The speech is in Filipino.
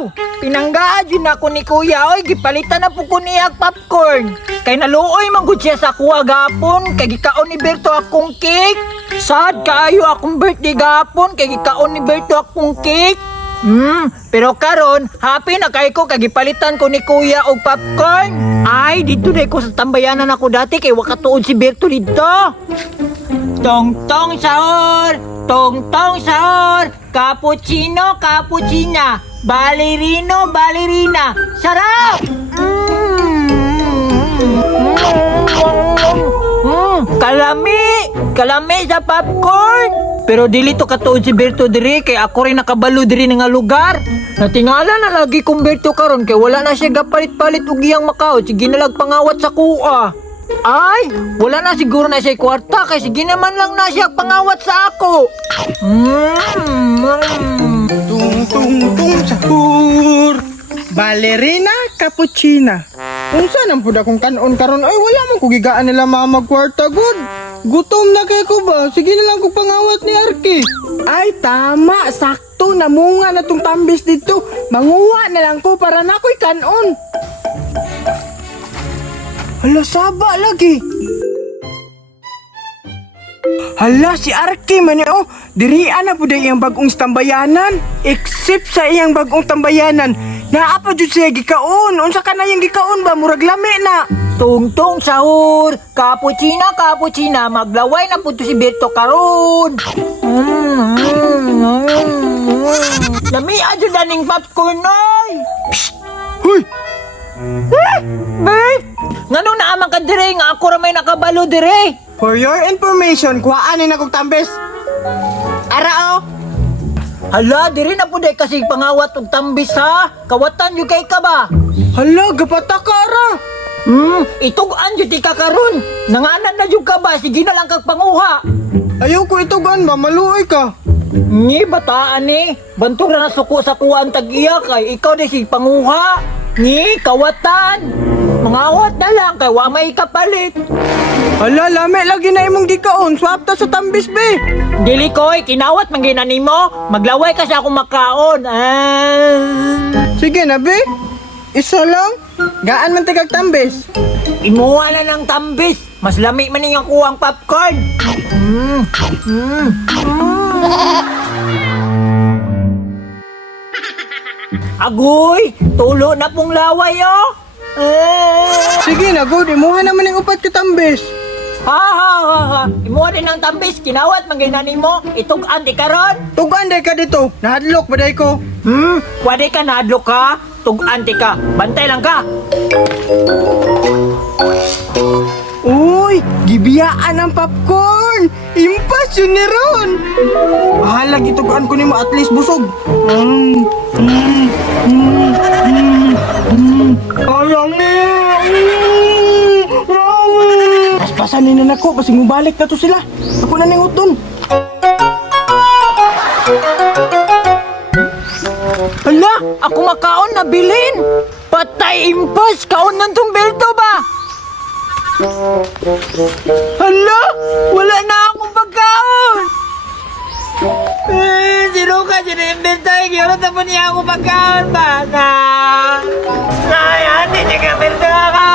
Aw! Pinanggaan yun ako ni kuya, oy, gipalitan na po ko niya popcorn. Kay naluoy man gud siya sa kuha gapon, kay gikaon ni Berto akong cake. Sad kaayo akong birthday gapon, kay gikaon ni Berto akong cake. Pero karon, happy na kay ko kay gipalitan ko ni kuya og popcorn. Ay, dito na ko sa tambayanan ako dati kay wakatuod si Berto dito. Tong-tong sahur! Tong-tong sahur! Cappuccino, cappuccina! Ballerino, ballerina! Sarap! Kalami! Kalami sa popcorn! Pero dili to katuod si Berto diri kay ako rin nakabalo diri nga lugar. Natingala na lagi kong Berto karon kay wala na siya gapalit-palit og iyang makaot. Sige na pangawat sa kuha. Ay, wala na siguro na siya kwarta kay sige naman lang na siya pangawat sa ako. Tung tung tung sahur. Ballerina cappuccina. Unsa nang pud akong kanon karon ay wala man ko gigaan nila mama kwarta good. Gutom na kay ko ba? Sige na lang ko pangawat ni Arki. Ay tama, sakto namunga na tong tambis dito. Manguha na lang ko para na ko'y kanon. Hala, saba lagi. Hala, si Arki man oh. Dirian na po na iyang bagong tambayanan. Except sa iyang bagong tambayanan. Naapa dyan siya gikaon. Unsa ka na yung gikaon ba? Murag lami na. Tong-tong sahur! Cappuccina, cappuccina! Maglaway na po to si Berto karon. Lami adyo daning popcorn oy! Hoy! Bert! Ngano na amang ka dire nga ako ra may nakabalo dire? For your information, kuhaanin akong tambes. Ara oh! Hala, diri na po day kasi pangawat og tambis ha. Kawatan yu kay ka ba? Hala, gapata ka ara! Itugan yu ti ka karon. Nanganan na yu ka ba? Sige na lang kag panguha. Ayaw ko itugan ba, maluoy ka. Ni bataan ni, bantog na nasuko sa kuha ang tag-iya kay ikaw di si panguha. Ni kawatan. Mangawat na lang kay wa may kapalit. Hala, lami lagi na imong gikaon. Swap ta sa tambis be. Dili koy, kinawat man ginani mo. Maglaway ka sa akong makaon. Sige na be. Isa lang. Gaan man tigag tambis. Imuha na ng tambis. Mas lami man niyang kuwang popcorn. Agoy, tulo na pong laway oh. Sige na, good. Imuha naman yung upat ka tambis. Ha. Imuha din ng tambis. Kinawat man ginani mo. Itugan di karon. Tugan day ka dito. Nahadlok ba day ko? Wadi ka nadlok ka. Tugan di ka. Bantay lang ka. Uy, gibiyaan ang popcorn. Impas yun ni Ron. Bahala, gitugaan ko nimo at least busog. Ayang paspasan ni na ko, basing mubalik na to sila. Ako na ningot dun. Hala, ako makaon na bilin. Patay impas. Kaon ng Berto ba? Hala, wala na akong pagkaon. Sino ka dyan yung Berto? Ikiyorot na po niya ako pagkaon ba? Ay, hindi niya ka Berto ka.